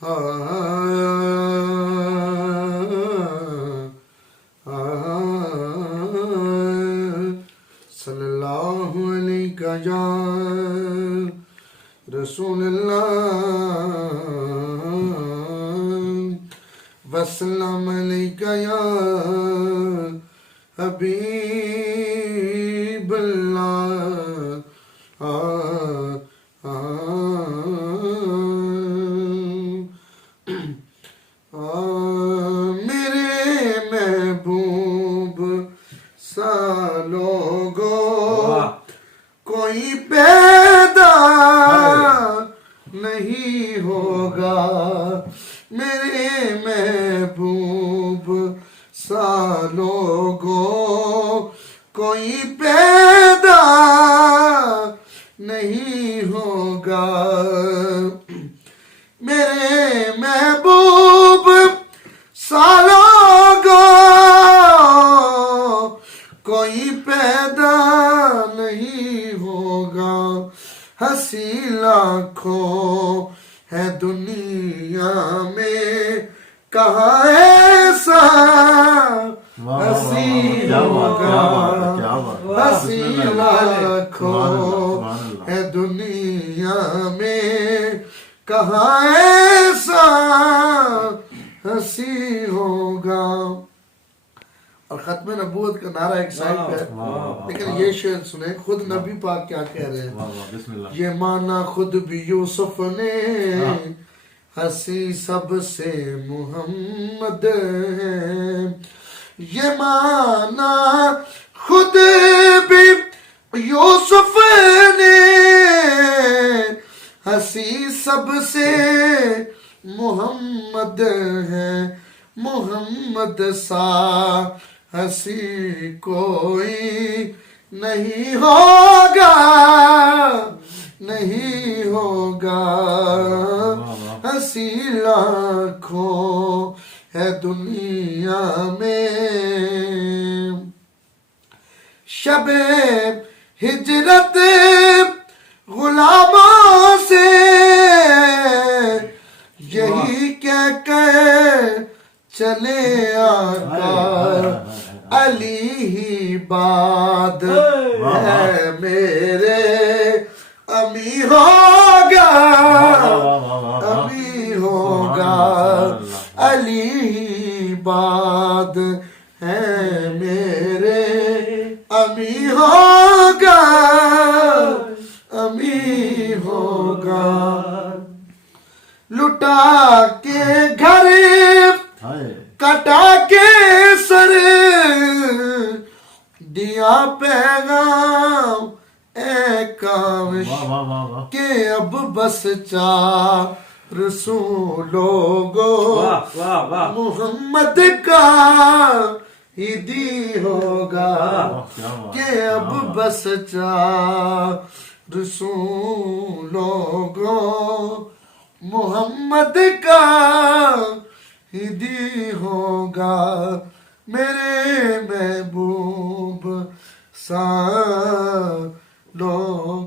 صلی اللہ علیہ یا رسول اللہ وسلم علیہ یا حبیب اللہ میرے محبوب سا لوگو کوئی پیدا نہیں ہوگا، میرے محبوب سا لوگو کوئی پیدا نہیں ہوگا، میرے محبوب سا لوگو کوئی پیدا نہیں ہوگا، ہنسی لاکھوں ہے دنیا میں کہاں ایسا ہنسی ہوگا، ہنسی لاکھوں ہے دنیا میں کہاں ایسا ہنسی ہوگا۔ اور ختم نبوت کا نعرہ ایک سائڈ پہ ہے، لیکن یہ شعر سنیں خود نبی پاک کیا کہہ رہے ہیں۔ یہ مانا خود بھی یوسف نے ہنسی سب سے محمد ہے، یہ مانا خود بھی یوسف نے ہنسی سب سے محمد ہے، محمد سا ہنسی کوئی نہیں ہوگا، نہیں ہوگا، ہنسی لاکھوں ہے دنیا میں، شب ہجرت غلاموں سے یہی کہہ کر چلے آقا علی ہی باد ہے میرے امی ہوگا، امی ہوگا، علی ہی باد ہے میرے امی ہوگا، امی ہوگا، لٹا کے گھر کٹا کے سر دیا پیغام اے کاوش کہ اب بس چار سو لوگو محمد کا ہی دی ہوگا، کہ اب بس چار سو لوگو محمد کا ہی دی ہوگا، میرے محبوب سا لوگ